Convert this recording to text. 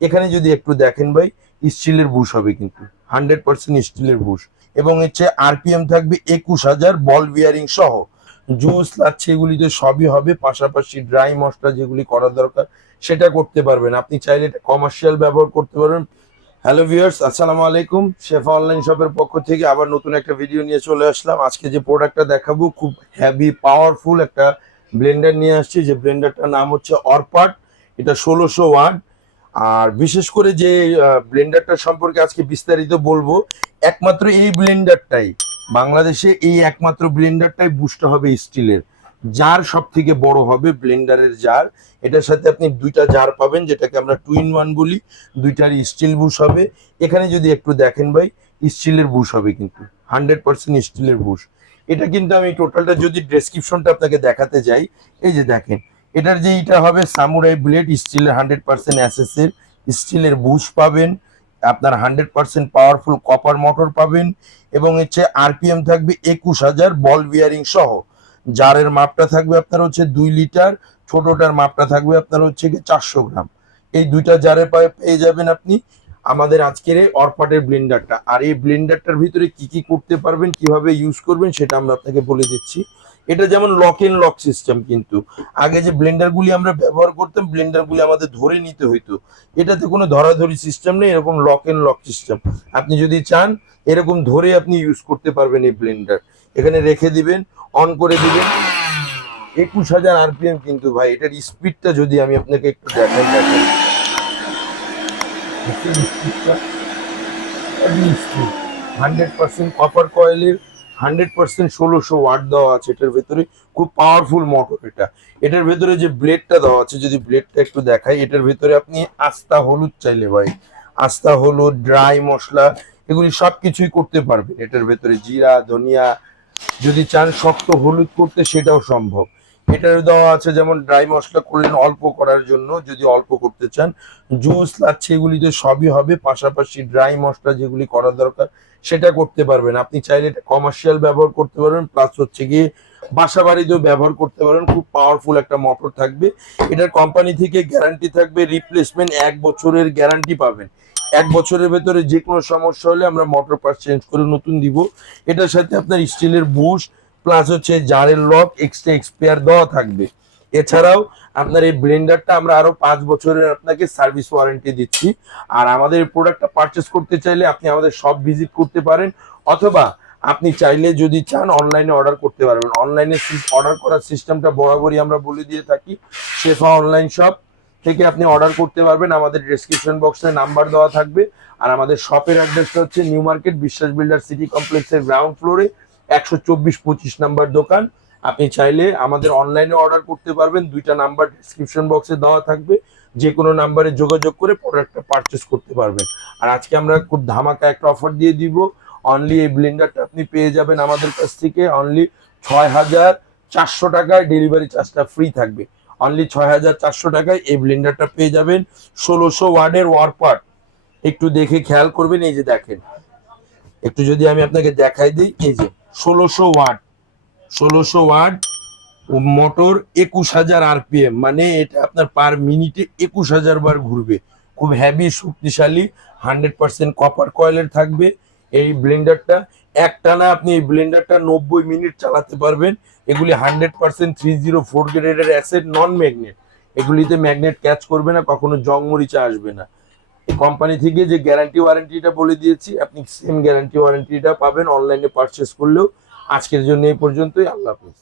এখানে যদি একটু দেখেন ভাই, স্টিলের বুশ হবে কিন্তু 100% স্টিলের বুশ, এবং হচ্ছে আরপিএম থাকবে 21,000 বল বিয়ারিং সহ। জুস লাচ্ছি এগুলিতে সবই হবে, পাশাপাশি ড্রাই মশলা যেগুলি করা দরকার সেটা করতে পারবেন। আপনি চাইলে এটা কমার্শিয়াল ব্যবহার করতে পারবেন। হ্যালো ভিউয়ার্স, আসসালামু আলাইকুম। শেফা অনলাইন শপের পক্ষ থেকে আবার নতুন একটা ভিডিও নিয়ে চলে আসলাম। আজকে যে প্রোডাক্টটা দেখাবো খুব হেভি পাওয়ারফুল একটা ব্লেন্ডার নিয়ে আসছি, যে ব্লেন্ডারটার নাম হচ্ছে অরপাট। এটা 1600 ওয়াট। আর বিশেষ করে যে ব্লেন্ডারটা সম্পর্কে আজকে বিস্তারিত বলবো, একমাত্র এই ব্লেন্ডারটাই বাংলাদেশে, এই একমাত্র ব্লেন্ডারটাই বুস্টটা হবে স্টিলের। জার সব থেকে বড় হবে ব্লেন্ডারের জার। এটার সাথে আপনি দুইটা জার পাবেন, যেটাকে আমরা 2 in 1 বলি। দুইটারই স্টিল বুশ হবে। এখানে যদি একটু দেখেন ভাই, স্টিলের বুশ হবে কিন্তু 100% স্টিলের বুশ। এটা কিন্তু আমি টোটালটা যদি ডেসক্রিপশনটা আপনাকে দেখাতে যাই, এই যে দেখেন, এটার যে এটা হবে সামুরাই ব্লেড, স্টিলের 100% অ্যাসেসের স্টিলের বুশ পাবেন। আপনার 100% পাওয়ারফুল কপার মোটর পাবেন, এবং হচ্ছে আরপিএম থাকবে 21,000 বল বিয়ারিং সহ। জারের মাপটা থাকবে আপনার হচ্ছে 2 লিটার, ছোটটার মাপটা থাকবে আপনার হচ্ছে কি 400 গ্রাম। এই দুইটা জারের পেয়ে যাবেন আপনি আমাদের আজকের এই অরপাটের ব্লেন্ডারটা। আর এই ব্লেন্ডারটার ভিতরে কি কি করতে পারবেন, কিভাবে ইউজ করবেন সেটা আমরা আপনাকে বলে দিচ্ছি। এটা যেমন লক এন্ড লক সিস্টেম, কিন্তু আগে যে ব্লেন্ডারগুলি আমরা ব্যবহার করতাম, ব্লেন্ডারগুলি আমাদের ধরে নিতে হইতো। এটাতে কোনো ধরাধরি সিস্টেম নেই, এরকম লক এন্ড লক সিস্টেম। আপনি যদি চান এরকম ধরে আপনি ইউজ করতে পারবেন এই ব্লেন্ডার। এখানে রেখে দিবেন, অন করে দিবেন। 21,000 আরপিএম কিন্তু ভাই, এটার স্পিডটা যদি আমি আপনাকে একটু দেখাই, দেখেন স্পিডটা, 100% কপার কয়েলের, 100% 1600 ওয়াট দেওয়া আছে এটার ভেতরে। খুব পাওয়ারফুল মোটর এটা। এটার ভেতরে যে ব্লেডটা দেওয়া আছে, যদি ব্লেডটা একটু দেখাই, এটার ভেতরে আপনি আস্তা হলুদ চাইলে ভাই, আস্তা হলুদ, ড্রাই মশলা, এগুলি সব কিছুই করতে পারবেন এটার ভেতরে। জিরা, ধনিয়া, যদি চান শক্ত হলুদ করতে সেটাও সম্ভব। এটার দেওয়া আছে যেমন ড্রাই মশলা করলেন অল্প করার জন্য, যদি অল্প করতে চান। জুস লাচ্ছি এগুলিতে সবই হবে, পাশাপাশি ড্রাই মশলা যেগুলি করা দরকার সেটা করতে পারবেন। আপনি চাইলে এটা কমার্শিয়াল ব্যবহার করতে পারবেন, প্লাস হচ্ছে গিয়ে বাসা বাড়িতেও ব্যবহার করতে পারেন। খুব পাওয়ারফুল একটা মোটর থাকবে। এটার কোম্পানি থেকে গ্যারান্টি থাকবে, রিপ্লেসমেন্ট 1 বছরের গ্যারান্টি পাবেন। 1 বছরের ভেতরে যে কোনো সমস্যা হলে আমরা মোটর পার্ট চেঞ্জ করে নতুন দিব। এটার সাথে আপনার স্টিলের বুশ প্লাস হচ্ছে জারের লক এক্সট্রা এক্সপায়ার দেওয়া থাকবে। এছাড়াও আপনার এই ব্লেন্ডারটা আমরা আরো 5 বছরের আপনাকে সার্ভিস ওয়ারেন্টি দিচ্ছি। আর আমাদের এই প্রোডাক্টটা পারচেস করতে চাইলে আপনি আমাদের শপ ভিজিট করতে পারেন, অথবা আপনি চাইলে যদি চান অনলাইনে অর্ডার করতে পারবেন। অনলাইনে অর্ডার করার সিস্টেমটা বরাবরই আমরা বলে দিয়ে থাকি। শেফা অনলাইন শপ থেকে আপনি অর্ডার করতে পারবেন, আমাদের ডেসক্রিপশন বক্সে নাম্বার দেওয়া থাকবে। আর আমাদের শপের অ্যাড্রেসটা হচ্ছে নিউ মার্কেট বিশ্বাস বিল্ডার সিটি কমপ্লেক্সের গ্রাউন্ড ফ্লোরে 124-25 নাম্বার দোকান। আপনি চাইলে আমাদের অনলাইনে অর্ডার করতে পারবেন, দুইটা নাম্বার ডেসক্রিপশন বক্সে দেওয়া থাকবে। যে কোনো নাম্বারে যোগাযোগ করে প্রোডাক্টটা পারচেস করতে পারবেন। আর আজকে আমরা খুব ধামাকা একটা অফার দিয়ে দিব। অনলি এই ব্লেন্ডারটা আপনি পেয়ে যাবেন আমাদের কাছ থেকে অনলি 6,400 টাকায়, ডেলিভারি চার্জটা ফ্রি থাকবে। অনলি 6,400 টাকায় এই ব্লেন্ডারটা পেয়ে যাবেন। 1600 ওয়াটের ওয়ারপাট। একটু দেখে খেয়াল করবেন, এই যে দেখেন, একটু যদি আমি আপনাকে দেখাই দিই, এই যে 1600 ওয়াট, 1600 ওয়াট মোটর, 21,000 আরপিএম, মানে এটা আপনার পার মিনিটে 21,000 বার ঘুরবে। খুব হেভি শক্তিশালী, 100% কপার কয়েলের থাকবে এই ব্লেন্ডারটা। একটানা আপনি এই ব্লেন্ডারটা 90 মিনিট চালাতে পারবেন। এগুলি 100% 304 গ্রেডের অ্যাসেট, নন ম্যাগনেট। এগুলিতে ম্যাগনেট ক্যাচ করবে না, কখনো জং মরিচা আসবে না। এই কোম্পানি থেকে যে গ্যারান্টি ওয়ারেন্টিটা বলে দিয়েছি, আপনি সেম গ্যারান্টি ওয়ারেন্টিটা পাবেন অনলাইনে পারচেস করলেও। আজকের জন্য এই পর্যন্তই, আল্লাহ হাফেজ।